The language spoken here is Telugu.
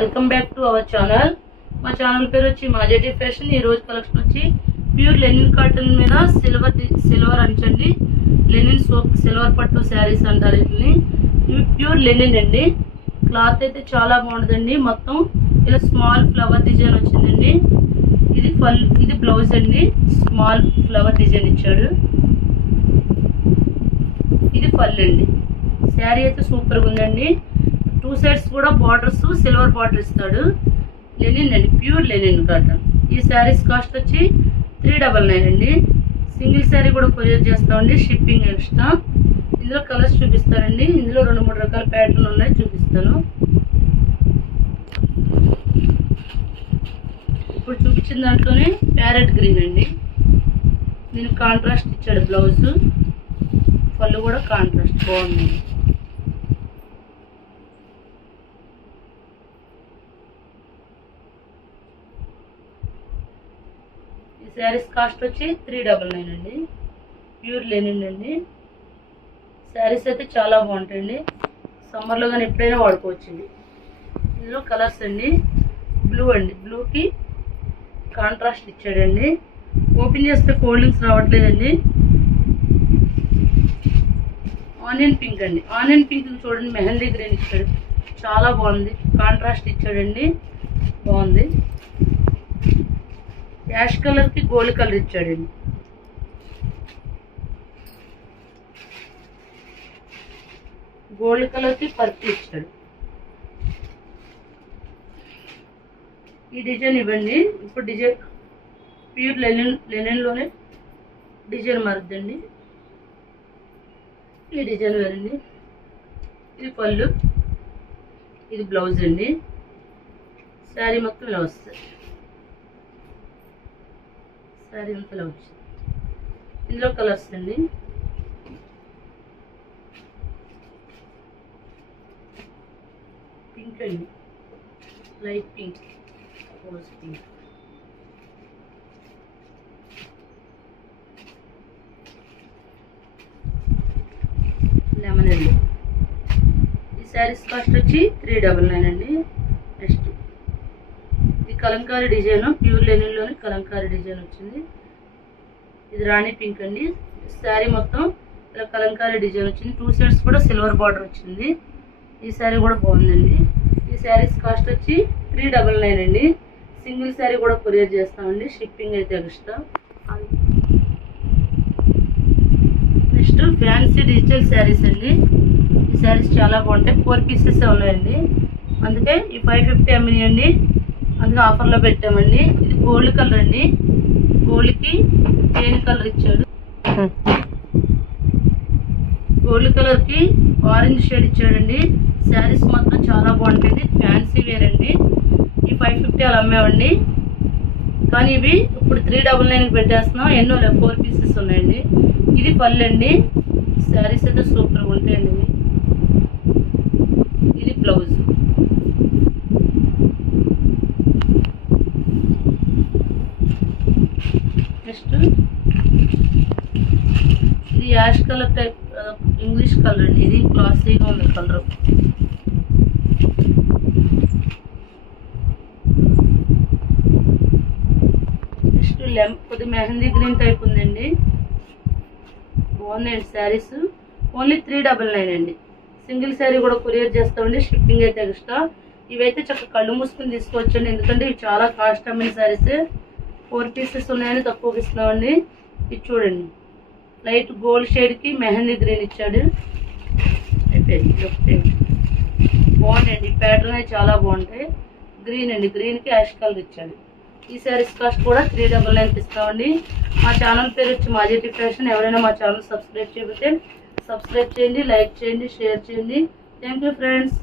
Welcome back to our channel మా ఛానల్ పేరు వచ్చి మాజెటీ ఫ్యాషన్ ఈ రోజు కలెక్షన్ వచ్చి ప్యూర్ లెనిన్ కాటన్ మీద సిల్వర్ సిల్వర్ అంచండి. లెనిన్ సోప్ సిల్వర్ పట్టు శారీస్ అంటారు వీటిని. ఇవి ప్యూర్ లెనిన్ అండి. క్లాత్ అయితే చాలా బాగుంటుందండి. మొత్తం ఇలా స్మాల్ ఫ్లవర్ డిజైన్ వచ్చిందండి. ఇది ఫల్ ఇది బ్లౌజ్ అండి. స్మాల్ ఫ్లవర్ డిజైన్ ఇచ్చాడు. ఇది ఫల్ అండి. శారీ అయితే సూపర్గా ఉందండి. టూ సైడ్స్ కూడా బార్డర్స్ సిల్వర్ బార్డర్ ఇస్తాడు. లెనిన్ అండి ప్యూర్ లెనిన్ కాటన్ ఈ శారీస్ కాస్ట్ వచ్చి త్రీ డబల్ నైన్ అండి. సింగిల్ శారీ కూడా కొరియర్ చేస్తామండి షిప్పింగ్ ఎక్స్ట్రా ఇందులో కలర్స్ చూపిస్తానండి. ఇందులో రెండు మూడు రకాల ప్యాటర్న్ ఉన్నాయి చూపిస్తాను. ఇప్పుడు చూపించిన దాంట్లోనే ప్యారెట్ గ్రీన్ అండి. దీనికి కాంట్రాస్ట్ ఇచ్చాడు బ్లౌజ్ పళ్ళు కూడా కాంట్రాస్ట్ బాగుంది ఈ శారీస్ కాస్ట్ వచ్చి త్రీ డబల్ నైన్ అండి. ప్యూర్ లెనిన్ అండి. శారీస్ అయితే చాలా బాగుంటాయండి. సమ్మర్లో కానీ ఎప్పుడైనా వాడుకోవచ్చు ఇవి ఇందులో కలర్స్ అండి. బ్లూ అండి. బ్లూకి కాంట్రాస్ట్ ఇచ్చాడండి. ఓపెన్ చేస్తే ఫోల్డింగ్స్ రావట్లేదండి. ఆనియన్ పింక్ అండి. ఆనియన్ పింక్ చూడండి. మెహందీ గ్రీన్ ఇచ్చాడు. చాలా బాగుంది. కాంట్రాస్ట్ ఇచ్చాడండి. బాగుంది. యాష్ కలర్కి గోల్డ్ కలర్ ఇచ్చాడండి గోల్డ్ కలర్కి పర్పుల్ ఇచ్చాడు. ఈ డిజైన్ ఇవ్వండి. ఇప్పుడు డిజైన్ ప్యూర్ లెనిన్ లెనిన్లోనే డిజైన్ మారుద్దండి. ఈ డిజైన్ వేరండి. ఇది పళ్ళు ఇది బ్లౌజ్ అండి. శారీ మొత్తం ఇలా వస్తుంది శారీ మొత్తం వచ్చింది. ఇందులో కలర్స్ అండి. పింక్ అండి. Light pink rose pink. Lemon అండి. ఈ శారీస్ కాస్ట్ వచ్చి త్రీ డబల్ నైన్ అండి. కలంకారీ డిజైన్ ప్యూర్ లెనిన్లోని కలంకారీ డిజైన్ వచ్చింది. ఇది రాణి పింక్ అండి. శారీ మొత్తం ఇలా కలంకారీ డిజైన్ వచ్చింది. టూ సైడ్స్ కూడా సిల్వర్ బార్డర్ వచ్చింది. ఈ శారీ కూడా బాగుందండి. ఈ శారీస్ కాస్ట్ వచ్చి త్రీ డబల్ నైన్ అండి. సింగిల్ శారీ కూడా కొరియర్ చేస్తామండి. షిప్పింగ్ అయితే extra next fancy digital saris అండి. ఈ శారీస్ చాలా బాగుంటాయి. ఫోర్ పీసెస్ ఉన్నాయండి. అందుకే ఈ ఫైవ్ ఫిఫ్టీ ఎంఎల్ అండి అందుకే ఆఫర్లో పెట్టామండి ఇది గోల్డ్ కలర్ అండి. గోల్డ్కి తేనె కలర్ ఇచ్చాడు. గోల్డ్ కలర్కి ఆరెంజ్ షేడ్ ఇచ్చాడండి. శారీస్ మాత్రం చాలా బాగుంటాయండి. ఫ్యాన్సీ వేర్ అండి. ఈ ఫైవ్ ఫిఫ్టీ అలా అమ్మామండి కానీ ఇవి ఇప్పుడు త్రీ డబల్ నైన్కి పెట్టేస్తున్నాం. ఎన్నో ఫోర్ పీసెస్ ఉన్నాయండి. ఇది పళ్ళు అండి. శారీస్ అయితే సూపర్గా ఉంటాయండి. ఇవి ఇది బ్లౌజ్ నెక్స్ట్ ఇది ash colour type English colour అండి. ఇది క్లాసీగా ఉంది కలర్. నెక్స్ట్ లెమ్ కొద్ది మెహందీ గ్రీన్ టైప్ ఉందండి. బాగున్నాయండి saris. Only three double nine అండి. సింగిల్ శారీ కూడా కొరియర్ చేస్తామండి. షిప్పింగ్ అయితే ఎక్స్ట్రా. ఇవైతే చక్కగా కళ్ళు మూసుకుని తీసుకోవచ్చండి. ఎందుకంటే ఇవి చాలా కాస్ట్ అమ్మిన శారీస్. ఫోర్ పీసెస్ ఉన్నాయని తక్కువకి ఇస్తున్నామండి. ఇది చూడండి. లైట్ గోల్డ్ షేడ్కి మెహందీ గ్రీన్ ఇచ్చాడు. అయిపోయింది బాగుందండి. ప్యాటర్న్ చాలా బాగుంటాయి. గ్రీన్ అండి. గ్రీన్కి యాష్ కలర్ ఇచ్చాడు. ఈ శారీస్ కాస్ట్ కూడా త్రీ డబల్ నైన్ ఇస్తామండి మా ఛానల్ పేరు వచ్చి మాజెటీ ఫ్యాషన్. ఎవరైనా మా ఛానల్ సబ్స్క్రైబ్ చేయకపోతే సబ్స్క్రైబ్ చేయండి లైక్ చేయండి షేర్ చేయండి. Thank you friends.